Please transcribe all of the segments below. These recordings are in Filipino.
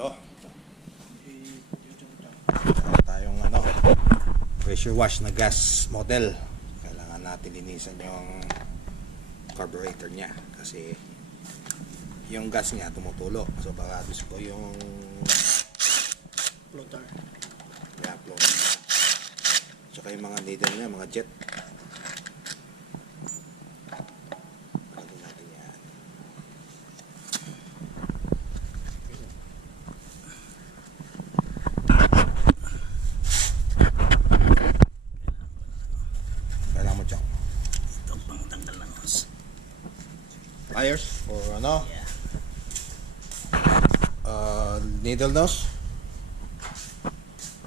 ito. Tayong pressure wash na gas model. Kailangan natin linisan yung carburetor niya kasi yung gas niya tumutulo. So baka gusto ko yung Floater. Yeah, floater. Tsaka yung mga needle niya, mga jet. Ano natin yan. Kailangan mo dyan. Ito pang tanggal ng hose. Pliers or Yeah. needle nose.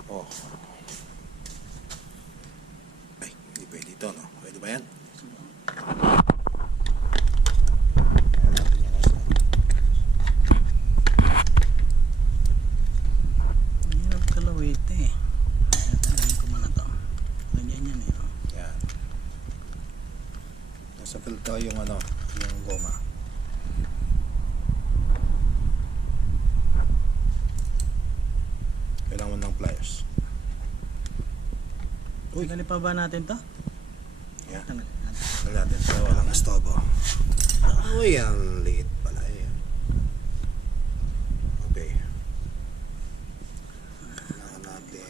Oh. Ay, hindi pwede ito, no? Pwede ba yan? Ayan natin yung nose. Mahirap kalawit eh. Alam ko muna to. Lagyan yan eh. Yan. Nasa filter yung yung goma. Kailangan ng pliers. Uy, Tanggalin pa ba natin to? yan. Tanggalin natin. Tingnan natin sa walang estobo. Uy, ang liit pala eh. Okay. Kailangan natin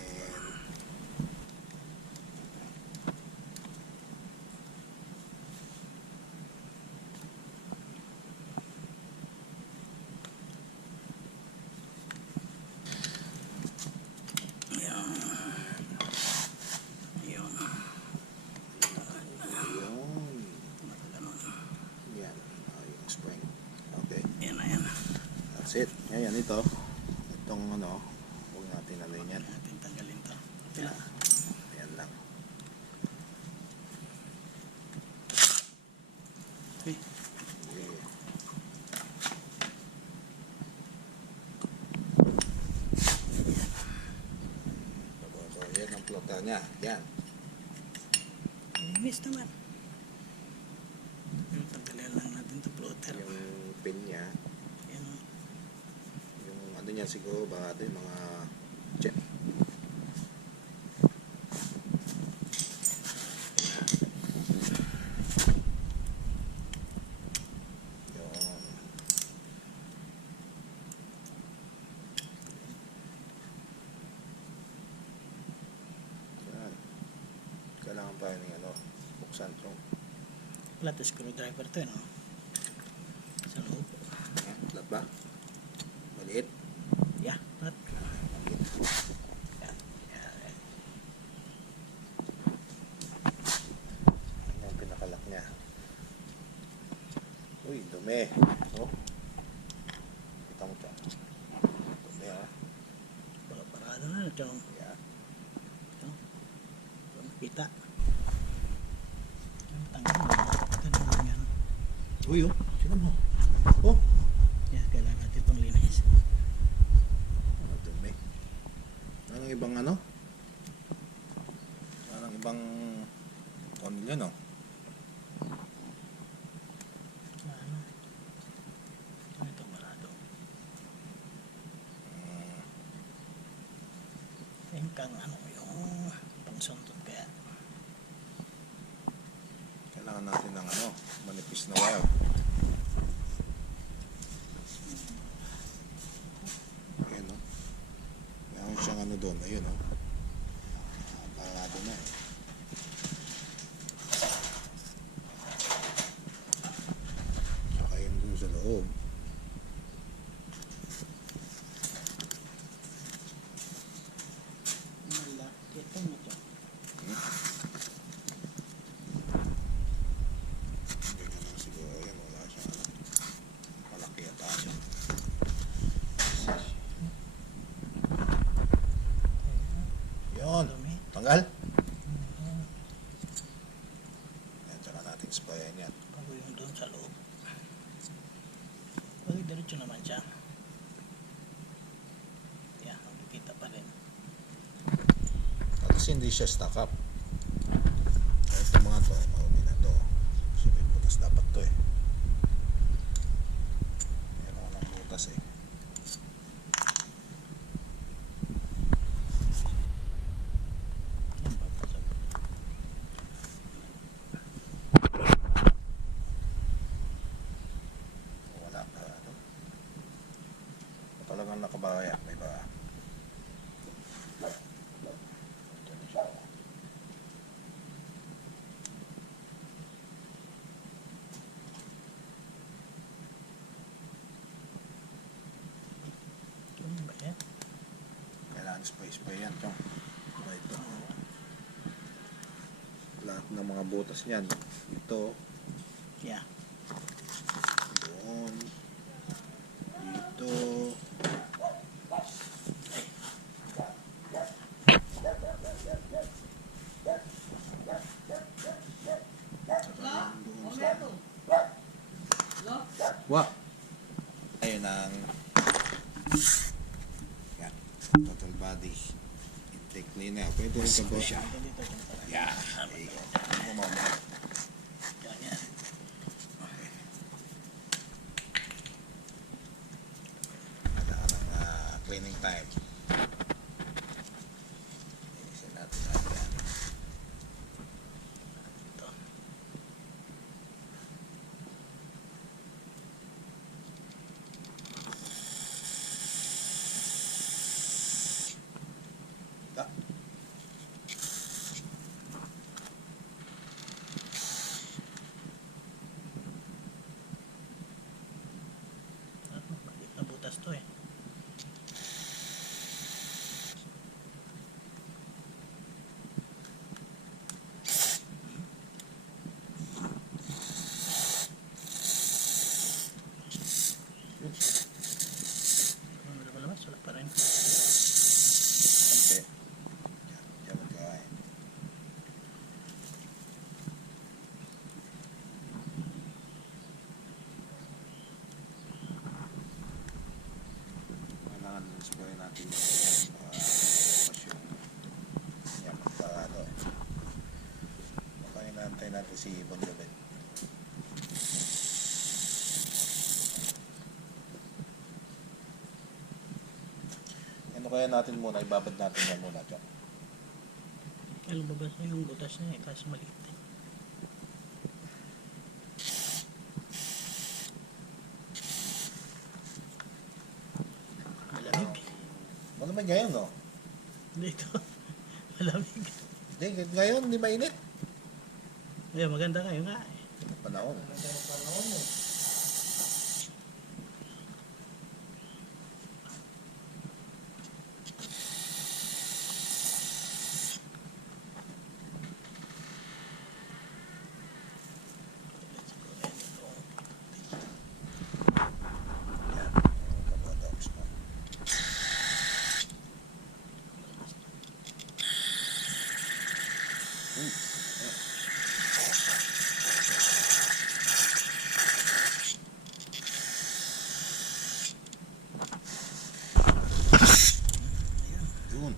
Ayan. Ayan. yun. Ganun. Yan. Yung spring. Okay. Ayan na yan. That's it. Ngayon ito. Itong huwag natin yan. Ayan natin tanggalin to. Yan. Ayan lang. Okay. Okay. So, yan ang floater niya. Yan. Linis naman. Tanggalin lang natin to floater. Yung pin niya. Ayan o. Yung niya siguro baka ito yung mga jet. Yun. Yan. Kailangan pa yung buksan itong Flat screwdriver to no? Sa loob. flat ba? Maliit? Yeah, flat. Yan yung pinakalak niya. Uy, dumi. Oh. Kita mo ito. Dumi Baka parado na ito. Yeah. Ito. Ito makita. Ang tanggal mo. Ito na yan. Uy, sino mo? Oh. Yeah, kailangan natin itong linis. Dumi. Anong ibang Anong ibang nila, no? Ano? Ito parado. Yung kang yung pangsuntot kaya. Kailangan natin ng manipis na wire. Ayan, no? Kailangan siyang doon. Ayun, no? Parado na eh. Saka yun dun sa loob. Malaki ito mo ito. Ganyan lang siguro. Ayan, wala siya. Malaki ata siya. Yun. Dumi. Tanggal. Ayan, tsaka natin sprayan yan. Bago yung doon sa loob. Bakit diretso naman siya? Yeah, makikita pa rin. At least hindi siya stuck up. Ito mga to, marumi na to. So may butas dapat to eh. Meron ka ng butas eh. Talagang nakabaya, may ba? Ano ba yan? Kailangan spray yan, chong. Ito. Lahat ng mga butas niyan. Ito, Yeah. doon, dito. Wah. Ayun ang yan. Total body intake cleaner. Pwede rin ka ba siya? Yeah. Okay. Yan, yan. Kailangan ng cleaning time. Inisin natin yan. Ito. Da. Maliit na butas to eh. Kung malabas, wala pa rin. Konti. Yan. Yan magkain. Kailangan spray natin yung tapos yung yan magparado. Baka inaantay natin si Bon Jovet. Ano kaya natin muna, ibabad natin yan muna dyan. Lumabas na yung butas niya eh, kaso maliit eh. Malamig. Malamig ngayon, no? Dito. Malamig. Hindi, ngayon, hindi mainit. Ayun, maganda kayo nga eh. Panahon. Yan. Kabotox mo. Yun.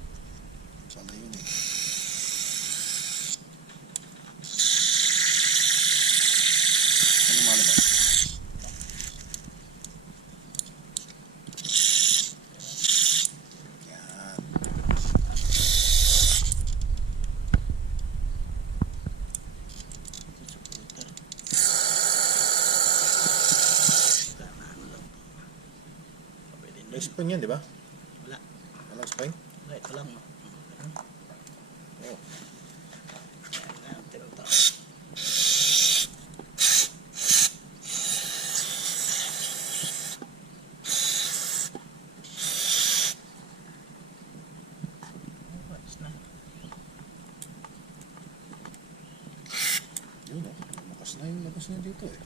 Pala yun eh. Ano malabas? Yan. Supporter. Ano lang. Pwede na May yun. spring yan, di ba? Wala. Walang spring? Wala, ito lang. No? Ganun. Oo. Yan na, tiro to. Ayos na. Yun oh. Lumakas na yung labas niya dito eh.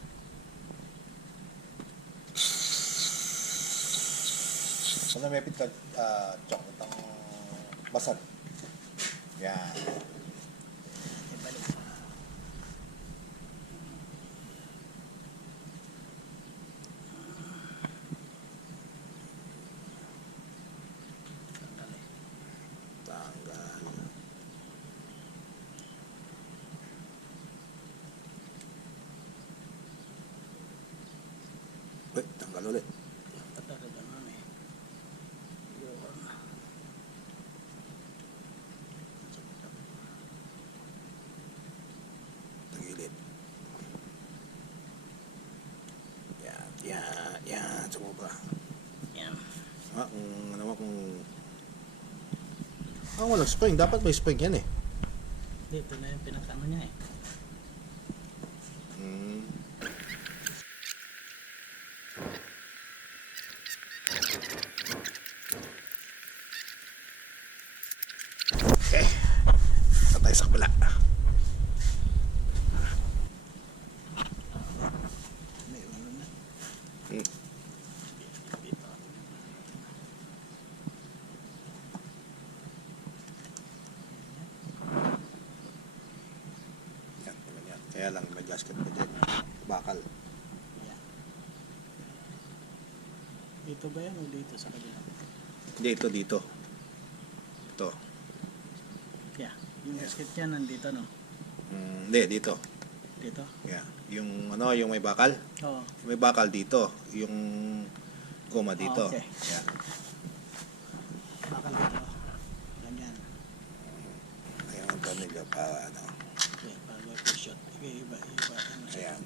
Kung namepit ka, chocolate ang basag. Yan. Ibalik. Sandali. Tanggal. Uy, tanggal ulit. Talaga naman eh. Yun. Tagilid. Yan, yan, yan. Sumubra. Yan. nga kung ano mo kung walang spring. Dapat may spring yan eh. Dito na yung pinaka-ano niya eh. Hmm. Okay. Patay sa kabila. May ulo na. Hmm. Yan, ganyan. Kaya lang may gasket pa dyan. Bakal. Yan. Dito ba yan o dito sa kabila? Hindi, ito dito. Ito. Yeah. Yung gasket niya nandito no? Hindi, dito. Dito? Yeah. Yung ano, yung may bakal. Oo. May bakal dito. Yung goma dito. Okay. Yeah. Bakal dito. Ganyan. Ayan ang tornilyo para ano. Okay, bago i-shot. Iba. Ano siya? Ayan.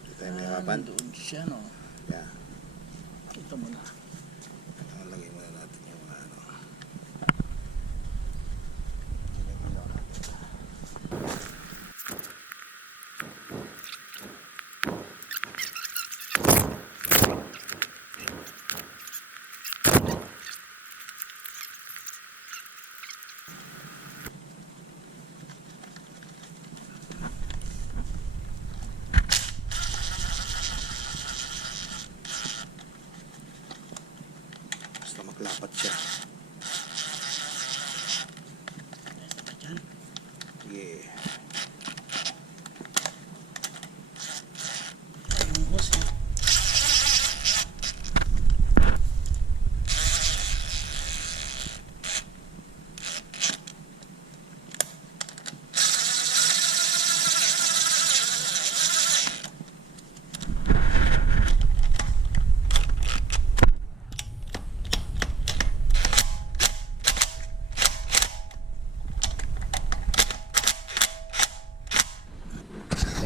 Hindi tayo mahirapan. Doon siya no? Yeah. Ito muna. Ang lagay muna natin yung ano. Kinagilo natin. Basta maklapat siya. Ito ba dyan? Sige. Ay, yung hose eh.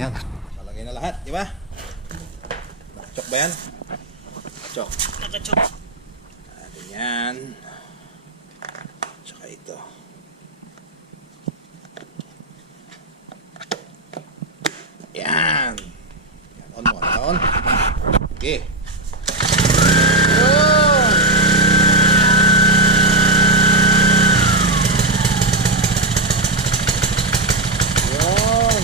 Ayan. Malagay na lahat, di ba? Chok ba yan? Chok. Nakachok. Natin yan. Tsaka ito. Yan. Yan. On mo. On. Okay. Yun.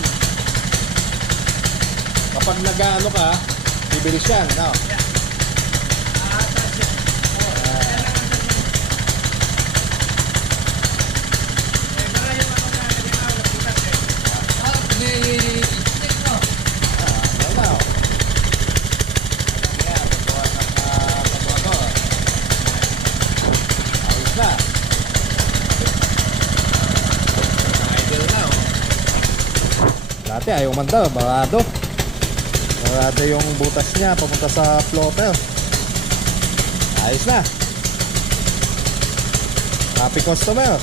Kapag nag-ano ka, bibilis yan, no? Dati ayaw manda, barado. Barado yung butas niya papunta sa floater. Ayos na. Happy customer.